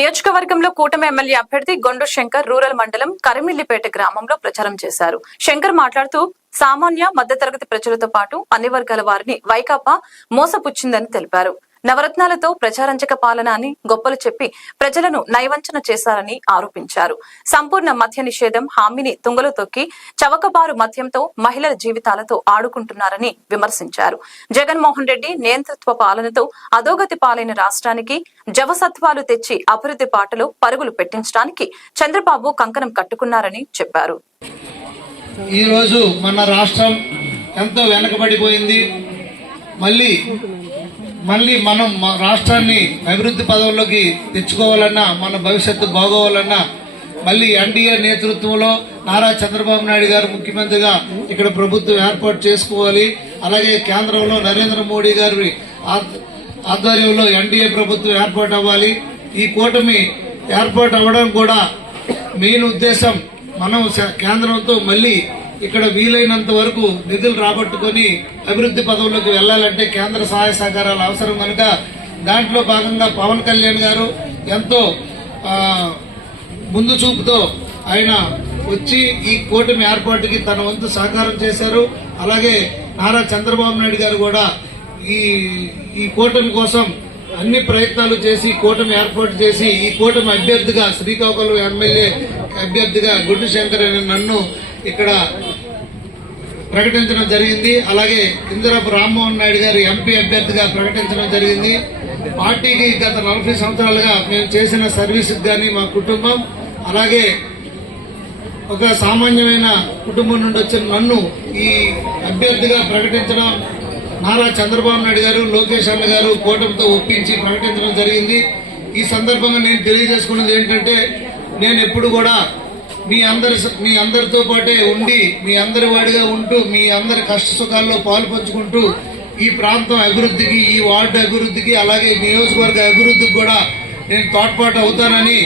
నియోజకవర్గంలో కూటమి ఎమ్మెల్యే అభ్యర్థి గొండు శంకర్ రూరల్ మండలం కరిమిల్లిపేట గ్రామంలో ప్రచారం చేశారు. శంకర్ మాట్లాడుతూ సామాన్య మధ్యతరగతి ప్రజలతో పాటు అన్ని వర్గాల వారిని వైకాపా మోసపుచ్చిందని తెలిపారు. నవరత్నాలతో ప్రచారంచక పాలన అని గొప్పలు చెప్పి ప్రజలను నైవంచన చేశారని ఆరోపించారు. సంపూర్ణ మద్య నిషేధం హామీని తుంగలు తొక్కి చవకబారు మద్యంతో మహిళల జీవితాలతో ఆడుకుంటున్నారని విమర్శించారు. జగన్మోహన్ రెడ్డి నియంతృత్వ పాలనతో అధోగతి పాలైన రాష్ట్రానికి జవసత్వాలు తెచ్చి అభివృద్ధి బాటలో పరుగులు పెట్టించడానికి చంద్రబాబు కంకణం కట్టుకున్నారని చెప్పారు. ఈరోజు మన రాష్ట్రం ఎంతో వెనకబడిపోయింది. మళ్ళీ మళ్ళీ మనం రాష్ట్రాన్ని అభివృద్ధి పదవుల్లోకి తెచ్చుకోవాలన్నా మన భవిష్యత్తు బాగోవాలన్నా మళ్ళీ ఎన్డీఏ నేతృత్వంలో నారా చంద్రబాబు నాయుడు గారు ముఖ్యమంత్రిగా ఇక్కడ ప్రభుత్వం ఏర్పాటు చేసుకోవాలి. అలాగే కేంద్రంలో నరేంద్ర మోడీ గారి ఆధ్వర్యంలో ఎన్డీఏ ప్రభుత్వం ఏర్పాటు అవ్వాలి ఈ కూటమి ఏర్పాటు అవ్వడం కూడా మెయిన్ ఉద్దేశం. మనం కేంద్రంతో మళ్ళీ ఇక్కడ వీలైనంత వరకు నిధులు రాబట్టుకొని అభివృద్ధి పదవుల్లోకి వెళ్ళాలంటే కేంద్ర సహాయ సహకారాలు అవసరం కనుక. దాంట్లో భాగంగా పవన్ కళ్యాణ్ గారు ఎంతో ముందు చూపుతో ఆయన వచ్చి ఈ కూటమి ఏర్పాటుకి తన వంతు సహకారం చేశారు. అలాగే నారా చంద్రబాబు నాయుడు గారు కూడా ఈ ఈ కూటమి కోసం అన్ని ప్రయత్నాలు చేసి కూటమి ఏర్పాటు చేసి ఈ కూటమి అభ్యర్థిగా శ్రీకాకుళం ఎమ్మెల్యే అభ్యర్థిగా గుడ్డు శంకర్ అనే నన్ను ఇక్కడ ప్రకటించడం జరిగింది. అలాగే ఇందిరపు రామ్మోహన్ నాయుడు గారు ఎంపీ అభ్యర్థిగా ప్రకటించడం జరిగింది. పార్టీకి గత నలభై సంవత్సరాలుగా మేము చేసిన సర్వీస్ కానీ మా కుటుంబం అలాగే ఒక సామాన్యమైన కుటుంబం నుండి వచ్చిన నన్ను ఈ అభ్యర్థిగా ప్రకటించడం నారా చంద్రబాబు నాయుడు గారు లోకేష్ అన్న గారు కూటమితో ఒప్పించి ప్రకటించడం జరిగింది. ఈ సందర్భంగా నేను తెలియజేసుకున్నది ఏంటంటే నేను ఎప్పుడు కూడా మీ అందరి మీ అందరితో పాటే ఉండి మీ అందరి వాడిగా ఉంటూ మీ అందరి కష్ట సుఖాల్లో పాలు పంచుకుంటూ ఈ ప్రాంతం అభివృద్ధికి ఈ వార్డు అభివృద్ధికి అలాగే నియోజకవర్గ అభివృద్ధికి కూడా నేను తోడ్పాటు అవుతానని